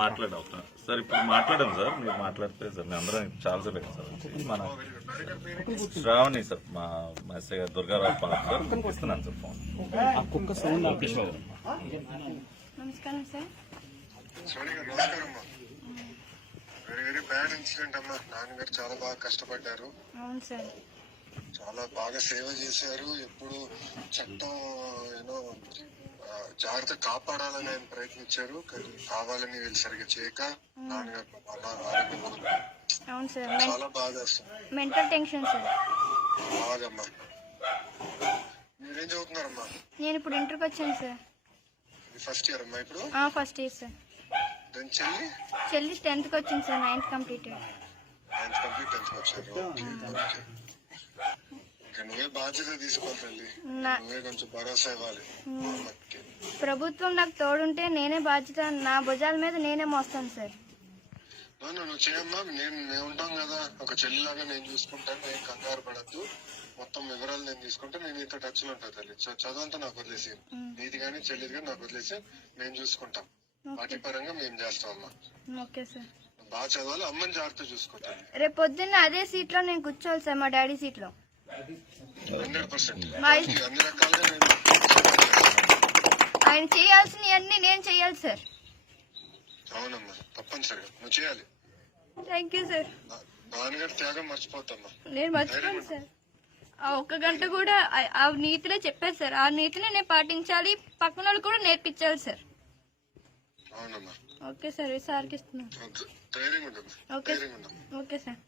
మాట్లాడవుతాం sir. ఇప్పుడు మాట్లాడాం sir, మీరు మాట్లాడితే సార్ మేము అందరం చాలాసేపు అయింది సార్. మన శ్రావణి సార్, మా ఎస్ఐ గారు దుర్గారావు పార్క్ సార్ ఇస్తున్నాను సార్ ఫోన్. నమస్కారం sir. Very very bad incident అమ్మా. నాన్నగారు చాలా బాగా కష్టపడ్డారు. అవును సార్. చాలా బాగా సేవ చేశారు. ఎప్పుడు చట్టం యూనో జాగ్రత్త కాపాడాలని ఆయన ప్రయత్నించారు. కావాలని వీళ్ళు సరిగ్గా చేయక నాన్నగారు అవును సార్. చాలా బాగా వస్తుంది. Mental tension sir. బాగమ్మా. మీరేం చదువుతున్నారమ్మా? నేను ఇప్పుడు ఇంటర్కి వచ్చాను సార్. ఫస్ట్ ఇయర్ అమ్మా ఇప్పుడు? First year sir. చెల్లి 10th కి వచ్చింది sir. 9th completed. 9th complete 10th వచ్చారు. నువ్వే బాధ్యత తీసుకోవాలి తల్లి. నువ్వే కొంచెం భరోసా ఇవ్వాలి. ప్రభుత్వం నాకు తోడుంటే నేనే బాధ్యత, నా భుజాల మీద నేనే మోస్తాను సార్. నువ్వు చేయమ్మా. మేము ఉంటాం కదా, ఒక చెల్లిలాగా నేను చూసుకుంటాను. నేను కంగారు పడద్దు. మొత్తం వివరాలు నేను తీసుకుంటే నేను నీతో టచ్ లో ఉంటాను తల్లి. చదువంతా నాకు వదిలేసి, నీది కానీ చెల్లిది కానీ నాకు వదిలేసి మేము చూసుకుంటాం. వాటి పరంగా మేము చేస్తామమ్మా. Okay sir. బాగా చదవాలి. అమ్మని జాగ్రత్త చూసుకుంటాను. రేపు పొద్దున్న అదే సీట్ లో నేను కూర్చోవాలి సార్, మా డాడీ సీట్ లో. 100% అన్ని రకాలుగా ఆయన చేయాల్సినవన్నీ నేను చేయాలి సార్. అవునమ్మా, తప్పనిసరిగా నువ్వు చేయాలి. Thank you sir. నాన్నగారు త్యాగం మర్చిపోతామ్మా. నేను మర్చిపోను సార్. ఆ 1 గంట కూడా ఆ నీతిలో చెప్పారు సార్. ఆ నీతిని నేను పాటించాలి, పక్కన వాళ్ళు కూడా నేర్పించాలి సార్. అవునమ్మా. Okay sir. సార్కి ఇస్తున్నాను. ధైర్యంగా ఉండమ్మా. Okay sir.